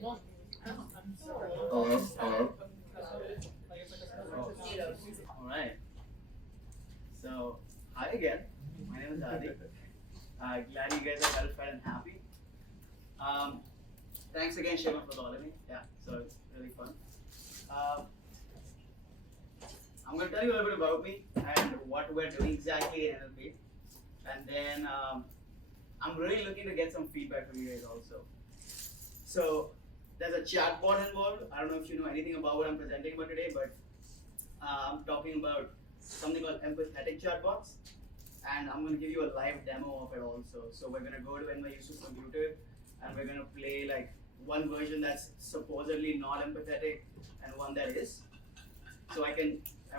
Hello, hello. All right. So, hi again. My name is Adi. Glad you guys are well fed and happy. Um, Thanks again, Shiva, for calling me. Yeah, so it's really fun. Um, I'm going to tell you a little bit about me and what we're doing exactly in NLP. And then I'm really looking to get some feedback from you guys also. So, there's a chatbot involved. I don't know if you know anything about what I'm presenting about today, but I'm talking about something called Empathic chatbots, and I'm going to give you a live demo of it also. So we're going to go to NYU supercomputer, and we're going to play like one version that's supposedly not empathetic and one that is. So I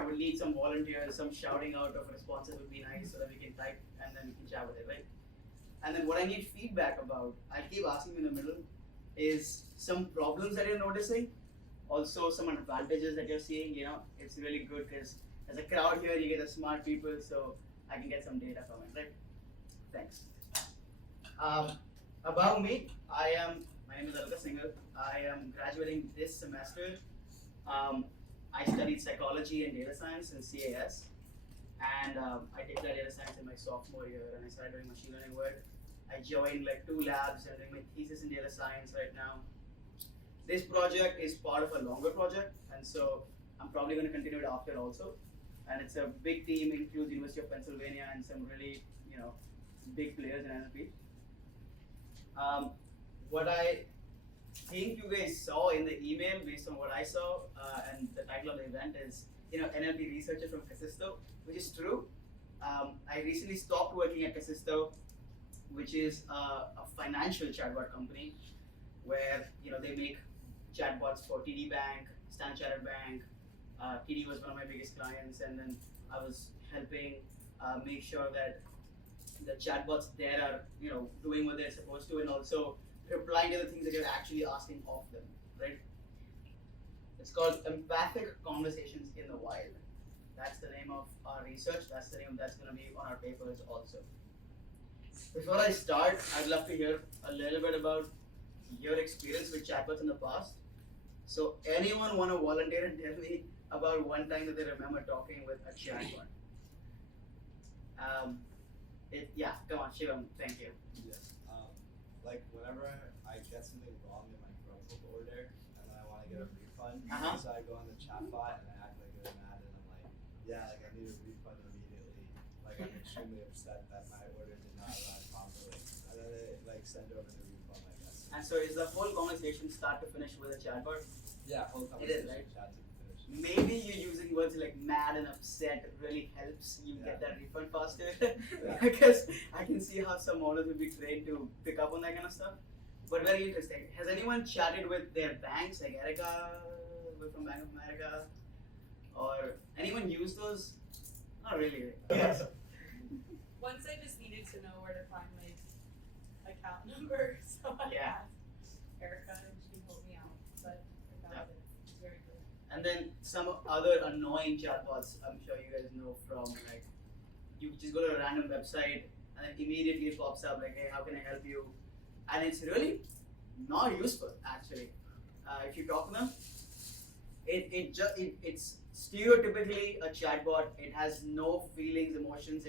would need some volunteers, some shouting out of responses would be nice, so that we can type and then we can chat with it, right? And then what I need feedback about, I keep asking you in the middle, is some problems that you're noticing, also some advantages that you're seeing. It's really good because as a crowd here, you get the smart people, so I can get some data from it, right? Thanks. Um, about me, my name is Alka Singhal. I am graduating this semester. Um, I studied psychology and data science in CAS, and I declared data science in my sophomore year, and I started doing machine learning work. I joined like 2 labs and doing my thesis in data science right now. This project is part of a longer project, and so I'm probably going to continue it after also. And it's a big team, includes University of Pennsylvania and some really, big players in NLP. What I think you guys saw in the email, based on what I saw, and the title of the event is, NLP researcher from Casisto, which is true. I recently stopped working at Casisto, which is a financial chatbot company, where they make chatbots for TD Bank, Standard Chartered Bank. TD was one of my biggest clients, and then I was helping make sure that the chatbots there are doing what they're supposed to, and also replying to the things that you're actually asking of them, right? It's called Empathic Conversations in the Wild. That's the name of our research. That's the name that's going to be on our papers also. Before I start, I'd love to hear a little bit about your experience with chatbots in the past. So anyone want to volunteer and tell me about one time that they remember talking with a chatbot? Yeah, come on, Shivam, thank you. Yeah. Like whenever I get something wrong in my grocery order and then I want to get a refund, so I go on the chatbot and I act like I'm mad and I'm like, yeah, like I need a refund immediately. Like I'm extremely upset that my order did not arrive properly, and then they like send over the refund, I guess. And so is the whole conversation start to finish with a chatbot? Yeah, whole It is, conversation. right? Chat to finish. Maybe you using words like mad and upset really helps you get that refund faster. Because I can see how some models will be trained to pick up on that kind of stuff. But very interesting. Has anyone chatted with their banks, like Erica from Bank of America? Or anyone use those? Not really. Yes. Once I just needed to know where to find my account number, so I asked Erica and she helped me out. But I found it. It's very good. And then some other annoying chatbots, I'm sure you guys know from, like, you just go to a random website and then immediately it pops up like, hey, how can I help you? And it's really not useful actually. If you talk to them, it's stereotypically a chatbot. It has no feelings, emotions.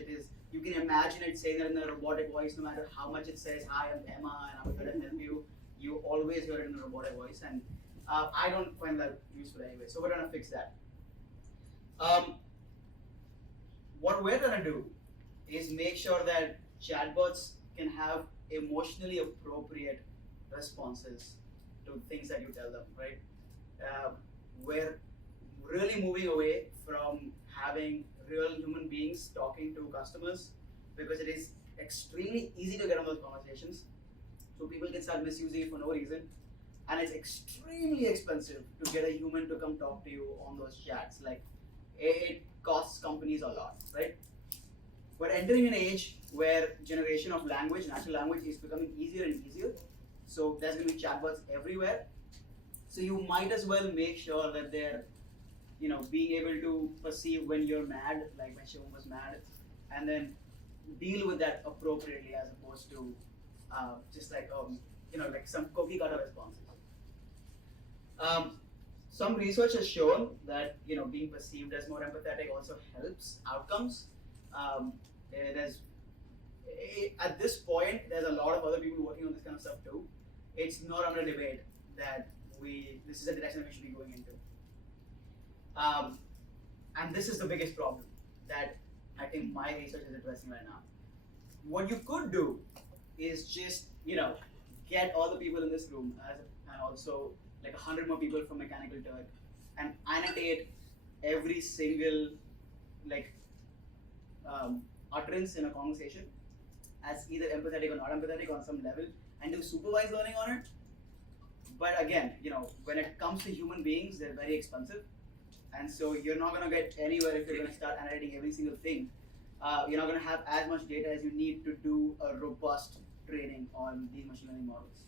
You can imagine it saying that in a robotic voice, no matter how much it says, hi, I'm Emma and I'm here to help you. You always hear it in a robotic voice, and I don't find that useful anyway. So we're gonna fix that. What we're gonna do is make sure that chatbots can have emotionally appropriate responses to things that you tell them, right? We're really moving away from having real human beings talking to customers, because it is extremely easy to get on those conversations. So people can start misusing it for no reason. And it's extremely expensive to get a human to come talk to you on those chats. Like, it costs companies a lot, right? We're entering an age where generation of language, natural language, is becoming easier and easier. So there's going to be chatbots everywhere. So you might as well make sure that they're, being able to perceive when you're mad, like when Shivam was mad, and then deal with that appropriately, as opposed to just like like some cookie cutter responses. Some research has shown that being perceived as more empathetic also helps outcomes. There's at this point there's a lot of other people working on this kind of stuff too. It's not under debate that this is a direction that we should be going into. And this is the biggest problem that I think my research is addressing right now. What you could do is just get all the people in this room and also like 100 more people from Mechanical Turk and annotate every single utterance in a conversation as either empathetic or not empathetic on some level and do supervised learning on it. But again, when it comes to human beings, they're very expensive. And so you're not going to get anywhere if you're going to start annotating every single thing. You're not going to have as much data as you need to do a robust training on these machine learning models.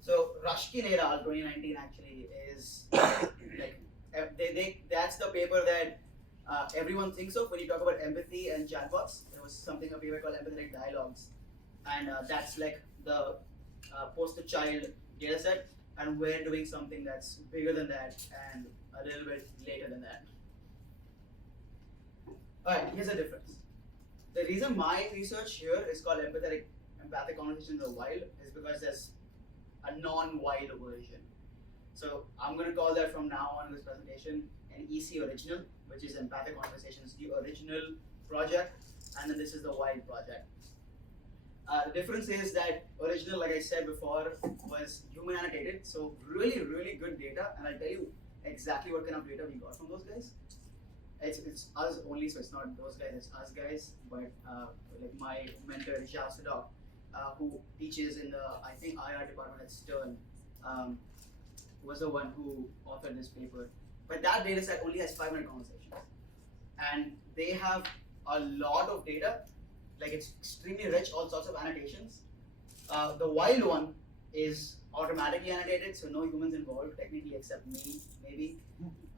So Rushkin et al. 2019 actually is that's the paper that everyone thinks of when you talk about empathy and chatbots. There was a paper called Empathetic Dialogues, and that's like the poster child data set, and we're doing something that's bigger than that and a little bit later than that. Alright, here's the difference. The reason my research here is called Empathic Conversations in the Wild is because there's a non-wild version. So I'm going to call that from now on in this presentation an EC original, which is Empathic Conversations, the original project, and then this is the wild project. The difference is that original, like I said before, was human annotated, so really, really good data, and I'll tell you exactly what kind of data we got from those guys. It's us only, so it's not those guys, it's us guys, but like my mentor, Xiao Sadok, who teaches in the, I think, IR department at Stern, was the one who authored this paper. But that data set only has 500 conversations. And they have a lot of data, like it's extremely rich, all sorts of annotations. The wild one is automatically annotated, so no humans involved, technically except me, maybe.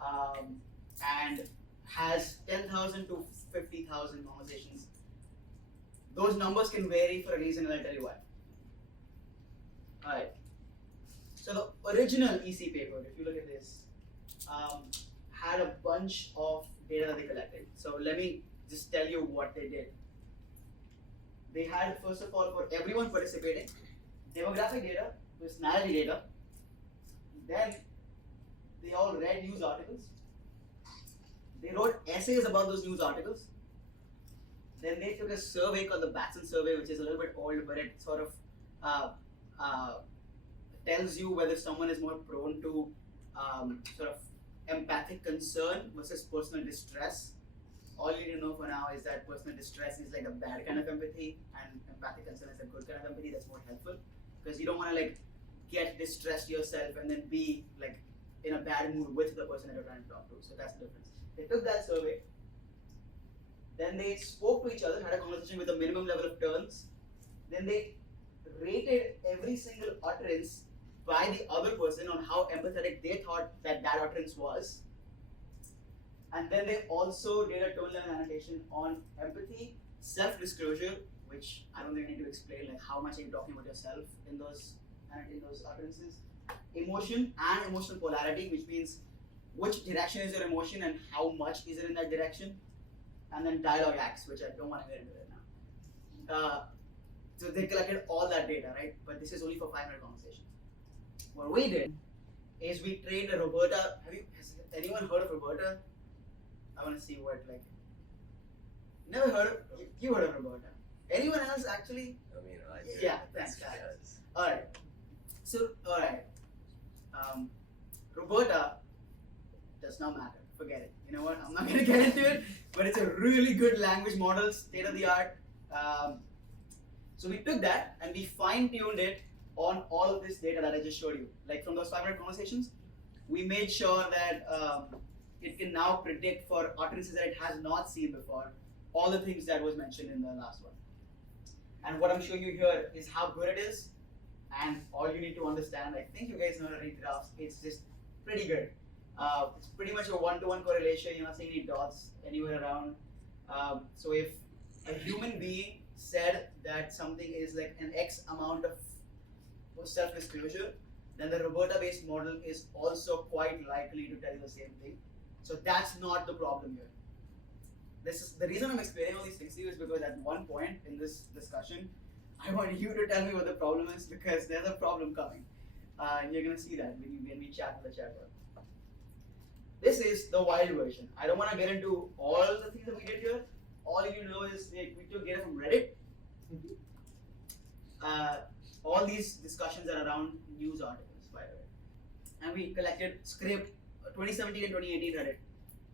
And has 10,000 to 50,000 conversations. Those numbers can vary for a reason, and I'll tell you why. Alright. So the original EC paper, if you look at this, had a bunch of data that they collected. So let me just tell you what they did. They had, first of all, for everyone participating, demographic data, personality data. Then they all read news articles. They wrote essays about those news articles. Then they took a survey called the Batson survey, which is a little bit old, but it sort of tells you whether someone is more prone to sort of empathic concern versus personal distress. All you need to know for now is that personal distress is like a bad kind of empathy, and empathic concern is a good kind of empathy that's more helpful, because you don't want to like get distressed yourself and then be like in a bad mood with the person that you're trying to talk to. So that's the difference. They took that survey, then they spoke to each other, had a conversation with a minimum level of turns, then they rated every single utterance by the other person on how empathetic they thought that utterance was. And then they also did a tone level annotation on empathy, self-disclosure, which I don't think I need to explain, like how much are you talking about yourself in those utterances, emotion and emotional polarity, which means which direction is your emotion and how much is it in that direction, and then dialogue acts, which I don't want to get into right now. So they collected all that data, right? But this is only for 500 conversations. What we did is we trained a Roberta. Has anyone heard of Roberta? I want to see what, like, never heard of, you heard of Roberta. Anyone else actually? I mean, yeah, thanks guys. Alright, so, alright, Roberta does not matter, forget it. You know what, I'm not going to get into it, but it's a really good language model, state of the art. So we took that and we fine-tuned it on all of this data that I just showed you. Like from those 500 conversations, we made sure that it can now predict for utterances that it has not seen before, all the things that was mentioned in the last one. And what I'm showing you here is how good it is, and all you need to understand, I think you guys know how to read graphs, it's just pretty good. It's pretty much a one-to-one correlation, you're not seeing any dots anywhere around. So if a human being said that something is like an X amount of self-disclosure, then the Roberta-based model is also quite likely to tell you the same thing. So that's not the problem here. This is the reason I'm explaining all these things to you is because at one point in this discussion, I want you to tell me what the problem is because there's a problem coming. You're gonna see that when we chat with the chatbot. This is the wild version. I don't want to get into all the things that we did here. All you know is we took data from Reddit. All these discussions are around news articles, by the way. And we scraped 2017 and 2018 Reddit,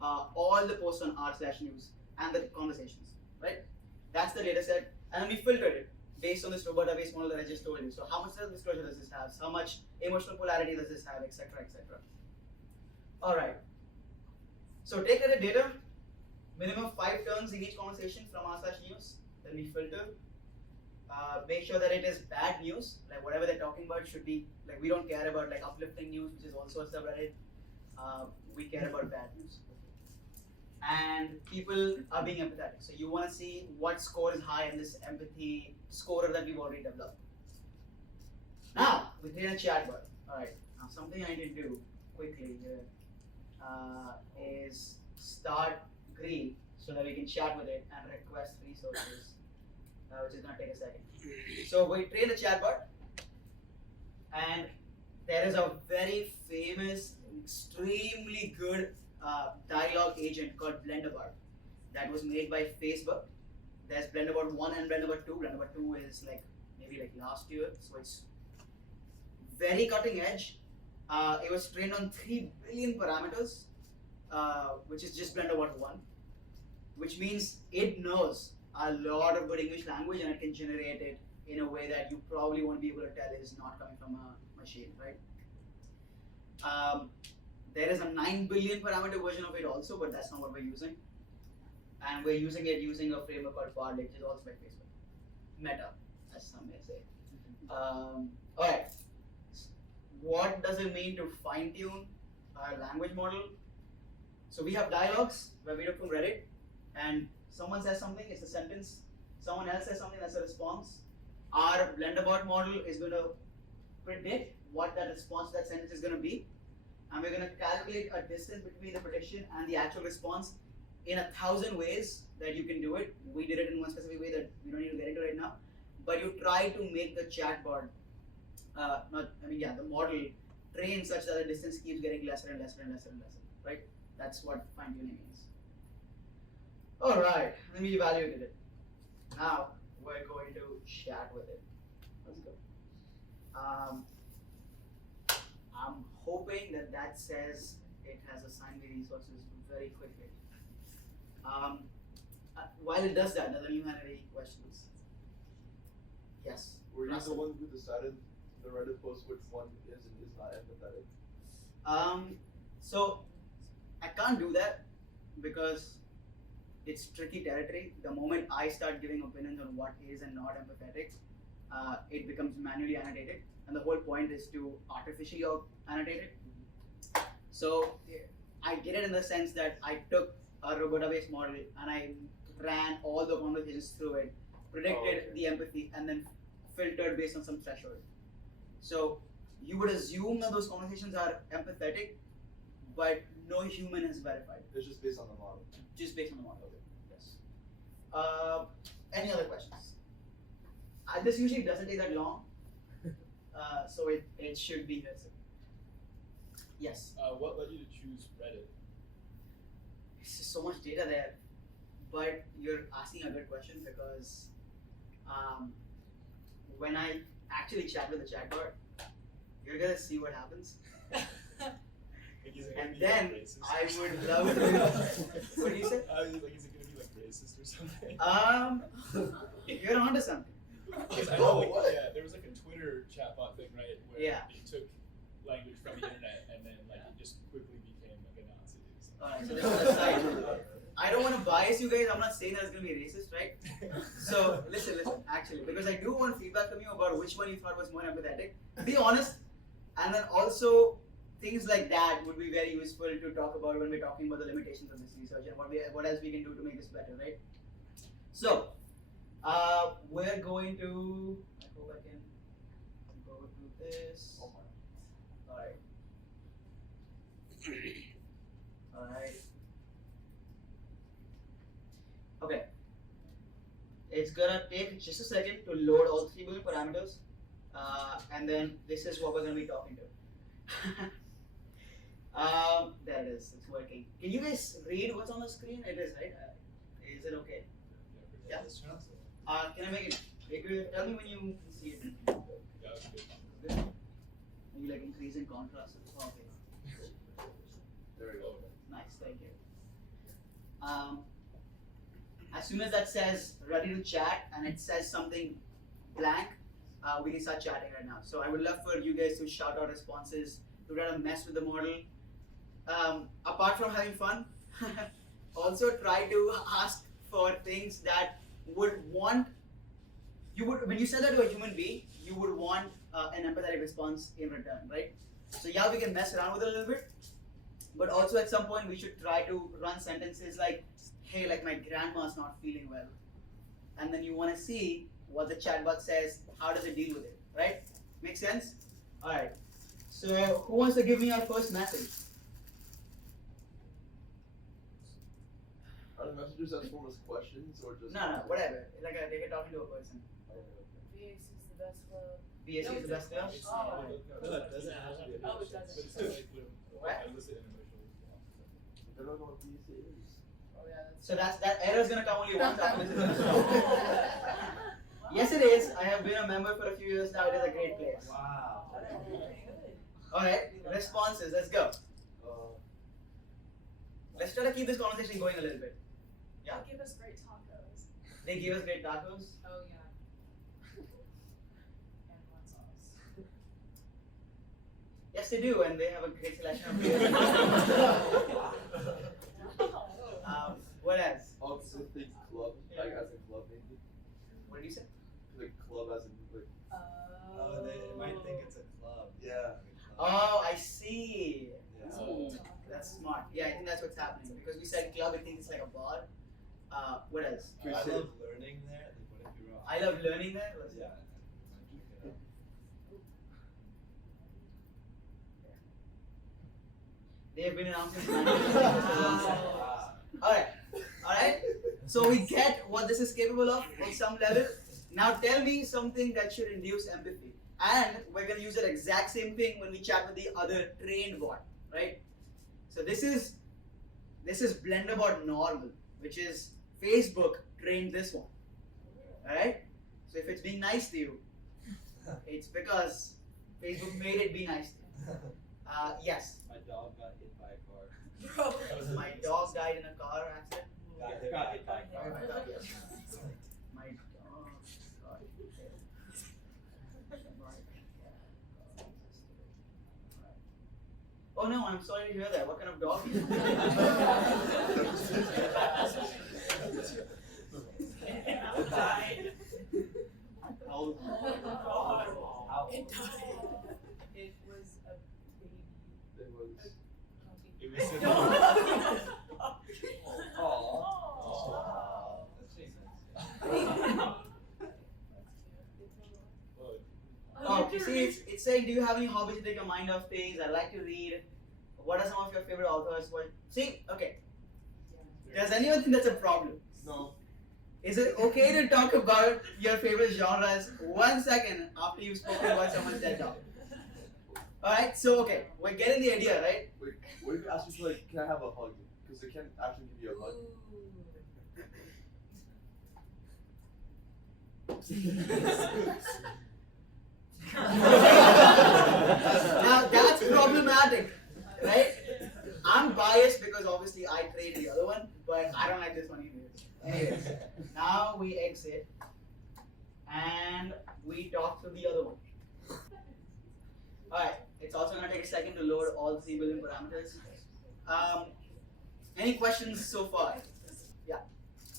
all the posts on r/news and the conversations, right? That's the data set. And then we filtered it based on this Roberta-based model that I just told you. So how much self-disclosure does this have? How much emotional polarity does this have, etc., etc. All right. So take the data, minimum 5 turns in each conversation from r/news. Then we filter. Make sure that it is bad news, like whatever they're talking about should be, like we don't care about like uplifting news, which is also a subreddit. We care about bad news. And people are being empathetic. So you want to see what score is high in this empathy scorer that we've already developed. Now, we create a chatbot. Alright, now something I need to do quickly here is start green so that we can chat with it and request resources, which is going to take a second. So we train the chatbot, and there is a very famous, extremely good dialogue agent called Blenderbot that was made by Facebook. There's Blenderbot 1 and Blenderbot 2. Blenderbot 2 is maybe last year, so it's very cutting edge. It was trained on 3 billion parameters, which is just Blenderbot 1, which means it knows a lot of good English language and it can generate it in a way that you probably won't be able to tell is not coming from a machine, right? There is a 9 billion parameter version of it also, but that's not what we're using. And we're using it using a framework called Parlay, which is also by Facebook. Meta, as some may say. Alright. What does it mean to fine tune a language model? So we have dialogues where we look from Reddit and someone says something, it's a sentence. Someone else says something, that's a response. Our Blenderbot model is going to predict what that response to that sentence is going to be. And we're going to calculate a distance between the prediction and the actual response in 1,000 ways that you can do it. We did it in one specific way that we don't need to get into right now. But you try to make the chatbot, the model train such that the distance keeps getting lesser and lesser and lesser and lesser, right? That's what fine tuning means. All right, let me evaluate it. Now we're going to chat with it. Let's go. I'm hoping that says it has assigned me resources very quickly. While it does that, are there any questions? Yes. Were you the one who decided the Reddit post which one is and is not empathetic? So I can't do that because it's tricky territory. The moment I start giving opinions on what is and not empathetic, it becomes manually annotated, and the whole point is to artificially annotate it. So I did it in the sense that I took a Roberta-based model and I ran all the conversations through it, predicted the empathy, and then filtered based on some threshold. So you would assume that those conversations are empathetic, but no human has verified. It's just based on the model. Just based on the model. Yes. Any other questions? This usually doesn't take that long, so it should be here. Yes. What led you to choose Reddit? It's just so much data there, but you're asking a good question because when I actually chat with the chatbot, you're gonna see what happens. And then I would love to. What do you say? I was like, is it gonna be like racist or something? You're onto something. I know, there was like a Twitter chatbot thing, right? Where it took language from the internet and then it just quickly became like a Nazi. Alright, so this is a side. I don't want to bias you guys. I'm not saying that it's gonna be racist, right? So listen. Actually, because I do want feedback from you about which one you thought was more empathetic. Be honest, and then also things like that would be very useful to talk about when we're talking about the limitations of this research and what else we can do to make this better, right? So we're going to. I hope I can go to this. Oh my. Alright. Alright. Okay. It's gonna take just a second to load all 3 billion parameters. And then this is what we're gonna be talking to. There it is, it's working. Can you guys read what's on the screen? It is, right? Is it okay? Yeah. Can I make it bigger? Tell me when you can see it. Yeah, that's good. Good. Maybe like increasing contrast. Oh, okay. There we go. Nice, thank you. As soon as that says ready to chat and it says something blank, we can start chatting right now. So I would love for you guys to shout out responses, to try to mess with the model. Apart from having fun, also try to ask for things that when you send that to a human being, you would want an empathetic response in return, right? So yeah, we can mess around with it a little bit, but also at some point we should try to run sentences like, hey, like my grandma's not feeling well. And then you want to see what the chatbot says, how does it deal with it, right? Make sense? Alright, so who wants to give me our first message? Are the messages as form as questions or just? No, whatever. Like you're talking to a person. VAC is the best club. BSC is the best club? It's Oh. no, it doesn't have to be Oh, it emotions, doesn't. but it's still like What? elicit an emotional response. I don't know what these is. Oh yeah, that's So that error is gonna come only once after this is installed. Yes, it is. I have been a member for a few years now. It is a great place. Wow. Alright, responses. Let's go. Uh, Let's try to keep this conversation going a little bit. Yeah. They give us great tacos. They give us great tacos. Oh yeah. And hot sauce. Yes, they do, and they have a great selection of beers. What else? Oh, it's a big club, like as in club maybe. What did you say? Like club as in like. oh, they might think it's a club. Yeah. Oh, I see. Yeah. Ooh, that's smart. Yeah, I think that's what's happening because we said club. I think it's like a bar. What else? I love learning there. Like, what if you're I love learning there. What's Yeah. that? They have been announcing. Alright. So we get what this is capable of on some level. Now tell me something that should induce empathy. And we're gonna use that exact same thing when we chat with the other trained bot, right? So this is Blenderbot normal, which is Facebook trained this one. Alright? So if it's being nice to you, it's because Facebook made it be nice to you. Yes. My dog got hit by a car. Bro. My dog died in a car accident. Got hit by a Oh car. my god, yes. My dog got hit. Oh no, I'm sorry to hear that. What kind of dog is it? It died. How old? It died. It was a baby. It was. It was a Aw. That's Oh, you see, it's saying, do you have any hobbies to take your mind off things? I like to read. What are some of your favorite authors? What? See, okay. Does anyone think that's a problem? No. Is it okay to talk about your favorite genres 1 second after you've spoken about someone's dead dog? Alright, so okay, we're getting the idea, right? Wait, what if you ask people like, can I have a hug? Because they can't actually give you a hug. Now that's problematic, right? I'm biased because obviously I played the other one, but I don't like this one either. Anyways, now we exit and we talk to the other one. Alright, it's also going to take a second to load all 3 billion parameters. Any questions so far? Yeah.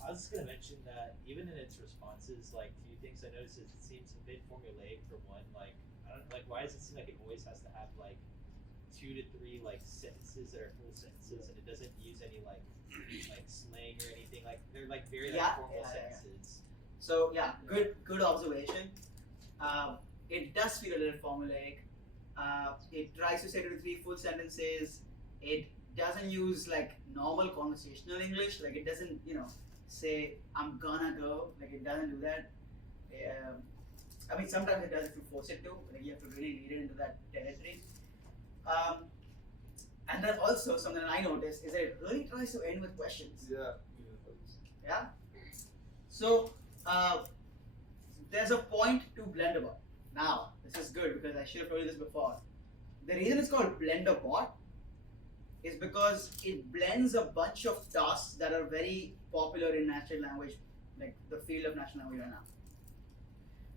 I was just gonna mention that even in its responses, like few things I noticed is it seems a bit formulaic for one. Like I don't like why does it seem like it always has to have like 2 to 3 like sentences that are full sentences and it doesn't use any like slang or anything. Like they're like very like formal sentences. So yeah, good observation. it does feel a little formulaic. It tries to say 2 to 3 full sentences. It doesn't use like normal conversational English. Like it doesn't, say I'm gonna go. Like it doesn't do that. I mean, sometimes it does if you force it to. Like you have to really lead it into that territory. And then also something that I noticed is that it really tries to end with questions. Yeah. Yeah. So there's a point to Blenderbot. Now this is good because I should have told you this before. The reason it's called Blenderbot is because it blends a bunch of tasks that are very popular in natural language, like the field of natural language right now.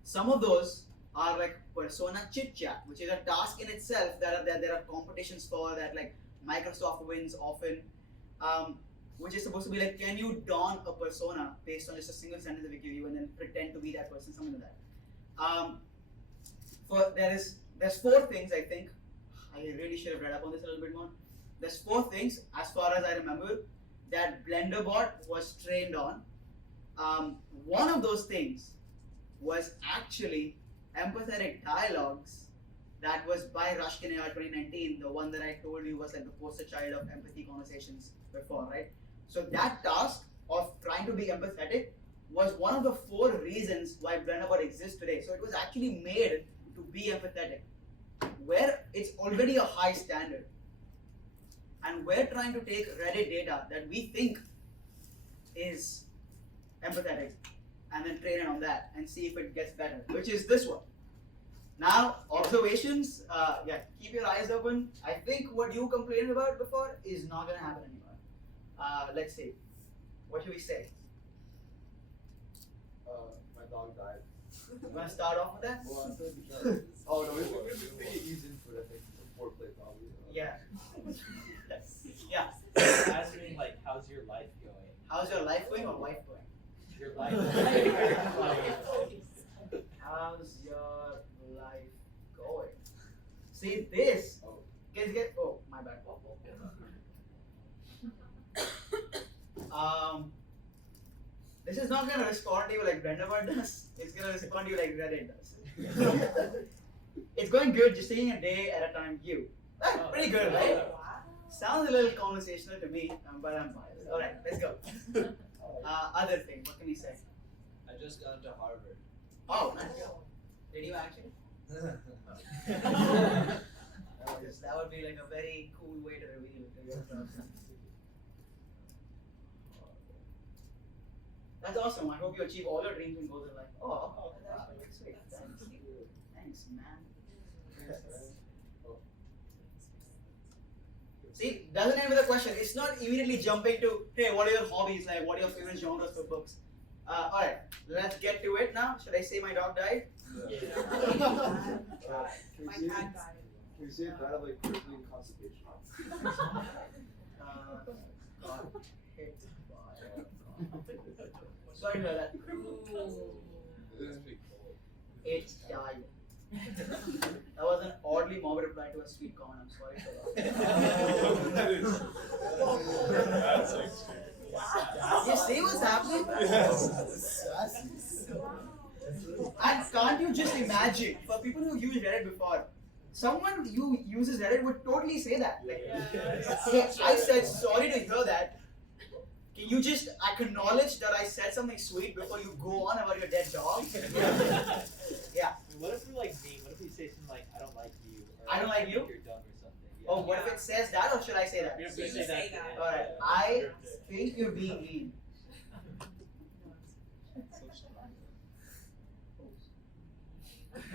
Some of those are like persona chit chat, which is a task in itself that there are competitions for, that like Microsoft wins often, which is supposed to be like, can you don a persona based on just a single sentence we give you and then pretend to be that person, something like that. There's 4 things I think. I really should have read up on this a little bit more. There's 4 things, as far as I remember, that Blenderbot was trained on. One of those things was actually empathetic dialogues that was by Rushkin AR 2019, the one that I told you was like the poster child of empathy conversations before, right? So that task of trying to be empathetic was one of the 4 reasons why Blenderbot exists today. So it was actually made to be empathetic, where it's already a high standard. And we're trying to take Reddit data that we think is empathetic and then train it on that and see if it gets better, which is this one. Now, observations, keep your eyes open. I think what you complained about before is not going to happen anymore. Let's see. What should we say? My dog died. You want to start off with that? Well, I said oh no, it's pretty easy input, I think. 4 play probably. Yeah. Yeah. Asking like, how's your life going? How's your life going or wife going? Your life. How's your life going? See this? Oh, my bad. This is not gonna respond to you like Blenderbot does. It's gonna respond to you like Reddit does. It's going good, just taking a day at a time. That's pretty good, right? Sounds a little conversational to me, but I'm biased. All right, let's go. Other thing, what can we say? I just got into Harvard. Oh, nice. Did you actually? Because that would be like a very cool way to reveal it to yourself. That's awesome. I hope you achieve all your dreams and goals in life. Oh, that's sweet. Thanks, man. See, doesn't end with a question. It's not immediately jumping to, hey, what are your hobbies? Like, what are your favorite genres for books? Alright, let's get to it now. Should I say my dog died? Yeah. My cat died. Can you say it died of like crippling constipation? Got hit by Sorry to hear that. It died. That was an oddly morbid reply to a sweet comment. I'm sorry for that. That is. That's extreme. You see what's happening? And can't you just imagine, for people who used Reddit before, someone who uses Reddit would totally say that. Like, hey, I said sorry to hear that. Can you just acknowledge that I said something sweet before you go on about your dead dog? Yeah. What if we like me? What if we say something like, I don't like you? Or, I don't like you? You're dumb or something. Yeah. Oh, what if it says that, or should I say that? You have to You say say that. that. Alright, I think you're being mean.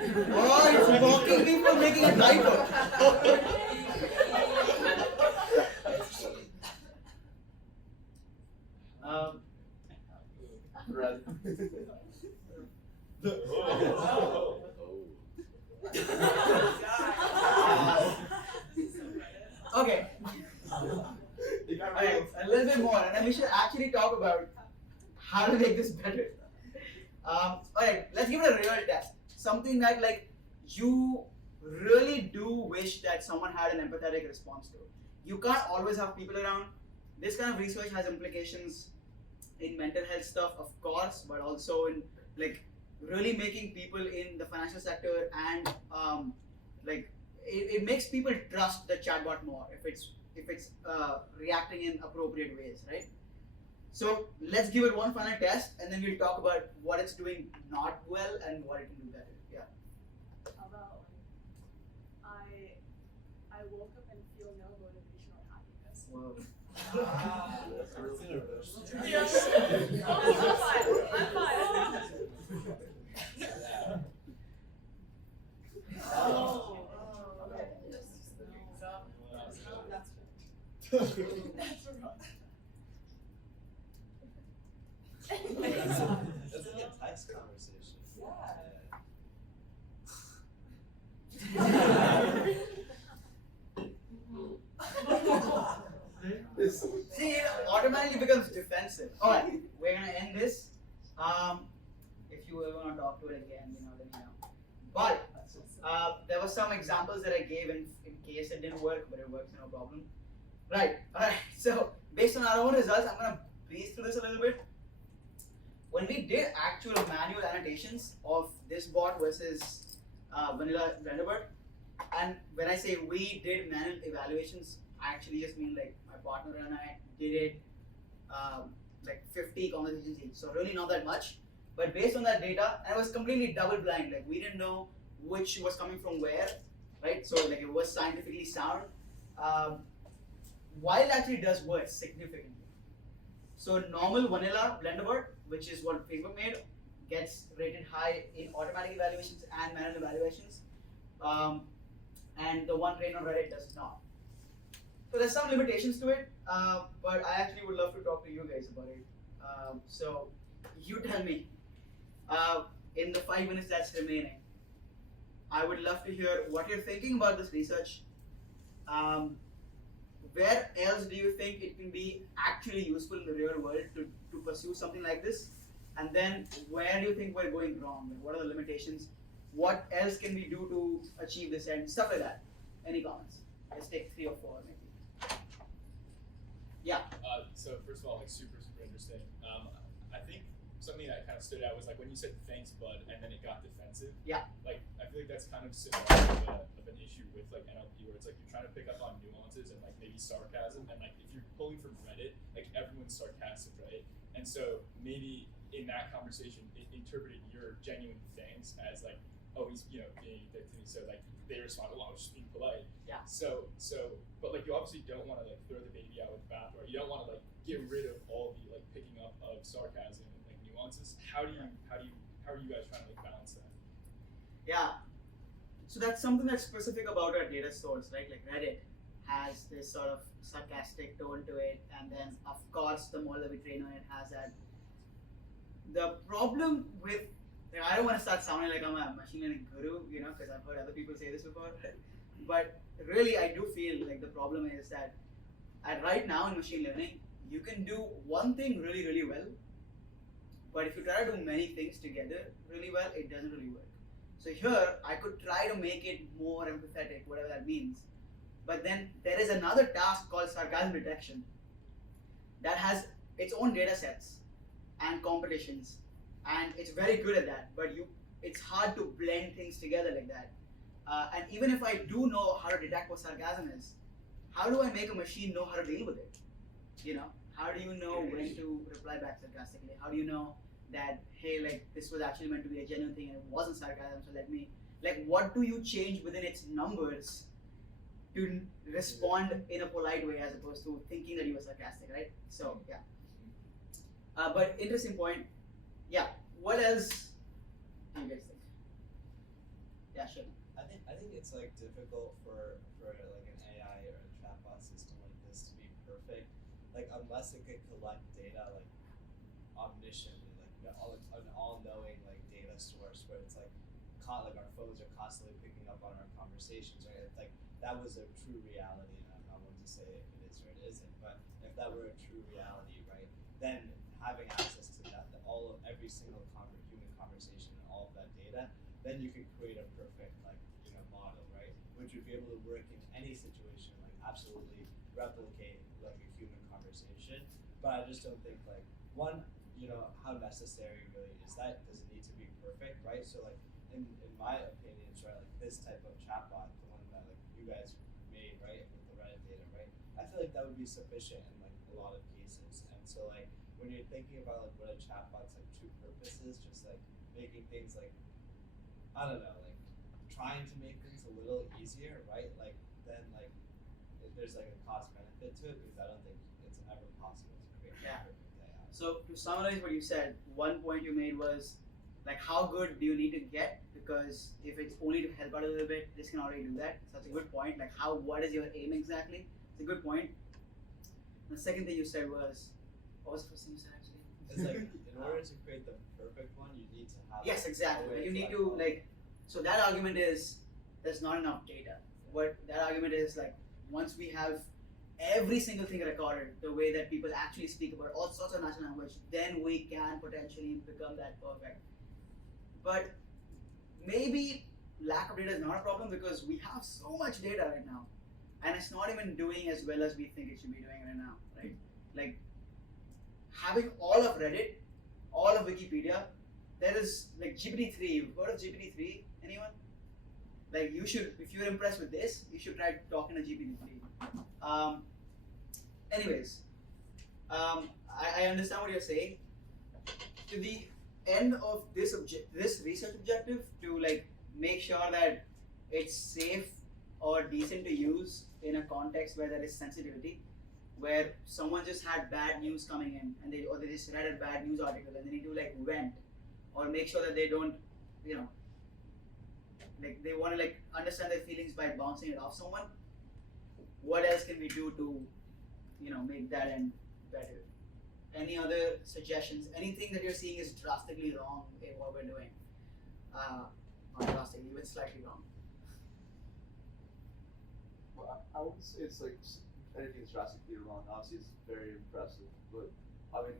Oh, it's mocking me for making a typo. Red. Okay. Alright, a little bit more, and then we should actually talk about how to make this better. Alright, let's give it a real test. Something that like you really do wish that someone had an empathetic response to. You can't always have people around. This kind of research has implications in mental health stuff, of course, but also in like really making people in the financial sector and like it makes people trust the chatbot more if it's reacting in appropriate ways, right? So let's give it one final test, and then we'll talk about what it's doing not well and what it can do better. Yeah. How about I woke up and feel no motivation or happiness. Whoa. That's universal. Yeah. Oh, I'm fine. Oh. Okay. That's wrong. That's like a text conversation. See, it automatically becomes defensive. Alright, we're gonna end this. If you ever want to talk to it again, let me know. But there were some examples that I gave in case it didn't work, but it works, no problem. Right, alright, so based on our own results, I'm gonna breeze through this a little bit. When we did actual manual annotations of this bot versus vanilla Blenderbot, and when I say we did manual evaluations, I actually just mean like my partner and I did it like 50 conversations each, so really not that much. But based on that data, and I was completely double blind, like we didn't know which was coming from where, right? So like it was scientifically sound. While it actually does work significantly. So normal vanilla Blenderbot, which is what Facebook made, gets rated high in automatic evaluations and manual evaluations, and the one trained on Reddit does not. So there's some limitations to it, but I actually would love to talk to you guys about it. So you tell me, in the 5 minutes that's remaining, I would love to hear what you're thinking about this research. Where else do you think it can be actually useful in the real world to pursue something like this? And then where do you think we're going wrong? Like, what are the limitations? What else can we do to achieve this end? Stuff like that. Any comments? Let's take 3 or 4 maybe. Yeah. So first of all, like super interesting. I think something that kind of stood out was like when you said thanks, bud, and then it got defensive. Yeah. Like I feel like that's kind of similar of an issue with like NLP, where it's like you're trying to pick up on nuances and like maybe sarcasm, and like if you're pulling from Reddit, like everyone's sarcastic, right? And so maybe in that conversation, it interpreted your genuine thanks as like, oh, he's being a dick to me, so like they responded, well, I was just being polite. Yeah. So, but like you obviously don't want to like throw the baby out with the bathwater. You don't want to like get rid of all the like picking up of sarcasm and like nuances. How are you guys trying to like balance that? Yeah. So that's something that's specific about our data source, right? Like Reddit has this sort of sarcastic tone to it, and then of course the model that we train on it has that. The problem with, I don't want to start sounding like I'm a machine learning guru, because I've heard other people say this before, but really I do feel like the problem is that right now in machine learning, you can do one thing really, really well, but if you try to do many things together really well, it doesn't really work. So here, I could try to make it more empathetic, whatever that means, but then there is another task called sarcasm detection that has its own data sets and competitions, and it's very good at that, but it's hard to blend things together like that. And even if I do know how to detect what sarcasm is, how do I make a machine know how to deal with it? How do you know when to reply back sarcastically? How do you know that, hey, like this was actually meant to be a genuine thing and it wasn't sarcasm, so what do you change within its numbers to respond in a polite way as opposed to thinking that you were sarcastic, right? So, yeah. But interesting point. Yeah. What else do you guys think? Yeah, sure. I think it's like difficult for like an AI or a chatbot system like this to be perfect. Like unless it could collect data like omnisciently, like an all-knowing like data source where it's like our phones are constantly picking up on our conversations, right? It's like that was a true reality, and I'm not one to say if it is or it isn't, but if that were a true reality, right, then having access to that, every single human conversation and all of that data, then you could create a perfect model, right? Which would be able to work in any situation, like absolutely replicate like a human conversation. But I just don't think how necessary really is that? Does it need to be perfect, right? So like in my opinions, right, like this type of chatbot, the one that like you guys made, right, with the Reddit data, right? I feel like that would be sufficient in like a lot of cases. And so like when you're thinking about like what a chatbot's like true purpose is, just like making things like, I don't know, like trying to make things a little easier, right? Like then like there's like a cost benefit to it, because I don't think it's ever possible to create Yeah. a perfect AI. So to summarize what you said, one point you made was like how good do you need to get? Because if it's only to help out a little bit, this can already do that. So that's a good point. Like what is your aim exactly? It's a good point. The second thing you said was, what was the first thing you said actually? It's like in order to create the perfect one, you need to have Yes, a exactly. way Like, you need like, to like. So that argument is there's not enough data. What that argument is like once we have every single thing recorded, the way that people actually speak about all sorts of natural language, then we can potentially become that perfect. But maybe lack of data is not a problem because we have so much data right now, and it's not even doing as well as we think it should be doing right now, right? Like having all of Reddit, all of Wikipedia, there is like GPT-3. You've heard of GPT-3? Anyone? Like you should, if you're impressed with this, you should try talking to GPT-3. Anyways, I understand what you're saying. To the end of this research objective, to like make sure that it's safe or decent to use in a context where there is sensitivity, where someone just had bad news coming in and they just read a bad news article and they need to like vent or make sure that they don't, like they want to like understand their feelings by bouncing it off someone. What else can we do to, make that end better? Any other suggestions? Anything that you're seeing is drastically wrong in what we're doing? Not drastically, even slightly wrong. Well, I wouldn't say it's like anything's drastically wrong. Obviously, it's very impressive, but I mean,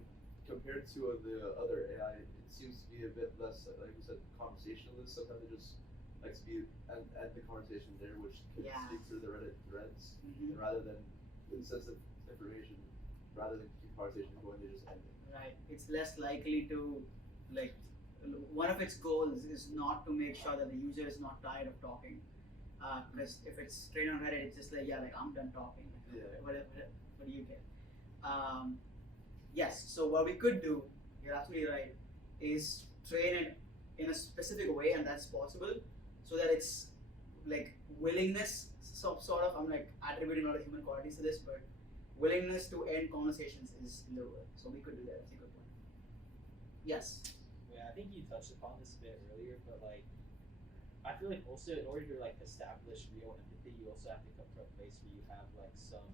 compared to the other AI, it seems to be a bit less, like we said, conversationalist. Sometimes it just likes to be end the conversation there, which can speak through the Reddit threads, and rather than insensitive information, rather than keep conversation going, they just end it. Right. It's less likely to, like, one of its goals is not to make sure that the user is not tired of talking. Because if it's trained on Reddit, it's just like, I'm done talking. Yeah. What do you get? Yes, so what we could do, you're absolutely right, is train it in a specific way, and that's possible, so that it's like willingness, sort of, I'm like attributing a lot of human qualities to this, but willingness to end conversations is lower. So we could do that. That's a good point. Yes. Yeah, I think you touched upon this a bit earlier, but like, I feel like also in order to like establish real empathy, you also have to come from a place where you have like some.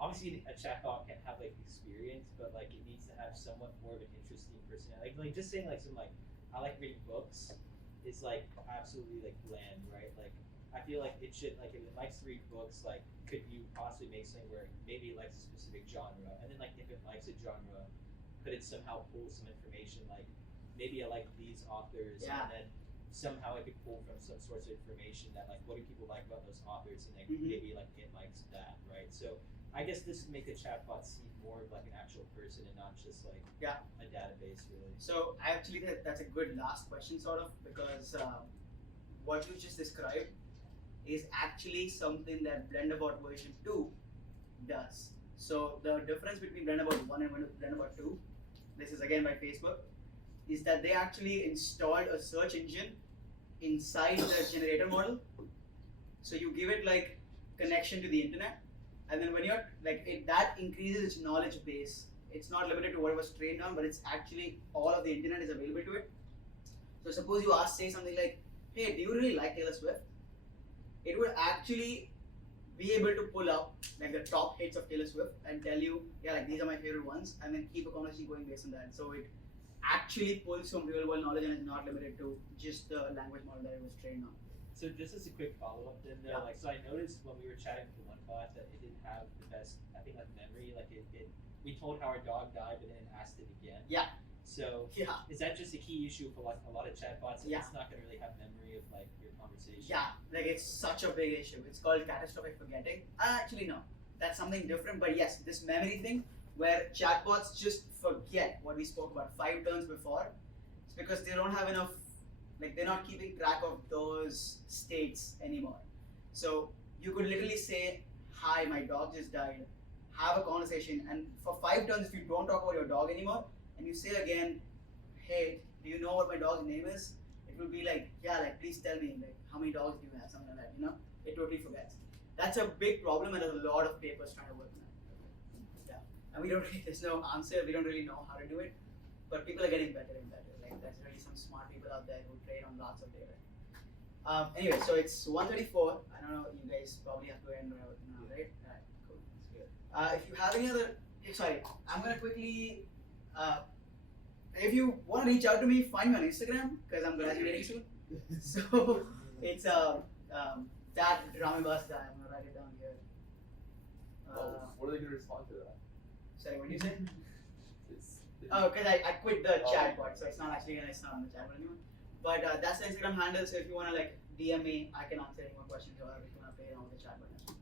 Obviously, a chatbot can't have like experience, but like it needs to have somewhat more of an interesting personality. Like just saying like some like I like reading books is like absolutely like bland, right? Like I feel like it should like if it likes to read books, like could you possibly make something where maybe it likes a specific genre, and then like if it likes a genre, could it somehow pull some information like maybe I like these authors, and then somehow I could pull from some sorts of information that like what do people like about those authors, and like maybe like it likes that, right? So I guess this would make the chatbot seem more of like an actual person and not just like a database, really. So actually, that's a good last question, sort of, because what you just described is actually something that Blenderbot version 2 does. So the difference between Blenderbot 1 and Blenderbot 2, this is again by Facebook, is that they actually installed a search engine inside the generator model. So you give it like connection to the internet, and then when you're like that increases its knowledge base. It's not limited to what it was trained on, but it's actually all of the internet is available to it. So suppose you say something like, hey, do you really like Taylor Swift? It would actually be able to pull up like the top hits of Taylor Swift and tell you, like these are my favorite ones, and then keep a conversation going based on that. So it actually pulls some real world knowledge and is not limited to just the language model that it was trained on. So just as a quick follow up, then like so I noticed when we were chatting with the one bot that it didn't have the best, I think like memory, like it we told how our dog died, but then it asked it again. Yeah. So is that just a key issue for like a lot of chatbots? It's not going to really have memory of like your conversation. Yeah, like it's such a big issue. It's called catastrophic forgetting. Actually, no, that's something different. But yes, this memory thing where chatbots just forget what we spoke about 5 turns before. It's because they don't have enough Like they're not keeping track of those states anymore. So you could literally say, "Hi, my dog just died." Have a conversation, and for 5 turns, if you don't talk about your dog anymore, and you say again, "Hey, do you know what my dog's name is?" It will be like, "Yeah, like please tell me, like how many dogs do you have?" Something like that. You know, it totally forgets. That's a big problem, and there's a lot of papers trying to work on that. Yeah, and we don't really, there's no answer. We don't really know how to do it, but people are getting better and better. Like there's really some smart people out there who trade on lots of data. Anyway, so it's 1:34. I don't know. You guys probably have to end now, right? Alright, cool. That's good. If you have any other, sorry, I'm gonna quickly. If you want to reach out to me, find me on Instagram because I'm graduating soon. So it's that Ramibas guy. I'm gonna write it down here. What are they gonna respond to that? Sorry, what did you say? It's, Oh, because I quit the Oh. chatbot, so it's not actually gonna start on the chatbot anymore. But that's the Instagram handle. So if you wanna like DM me, I can answer any more questions or if you wanna play around with the chatbot.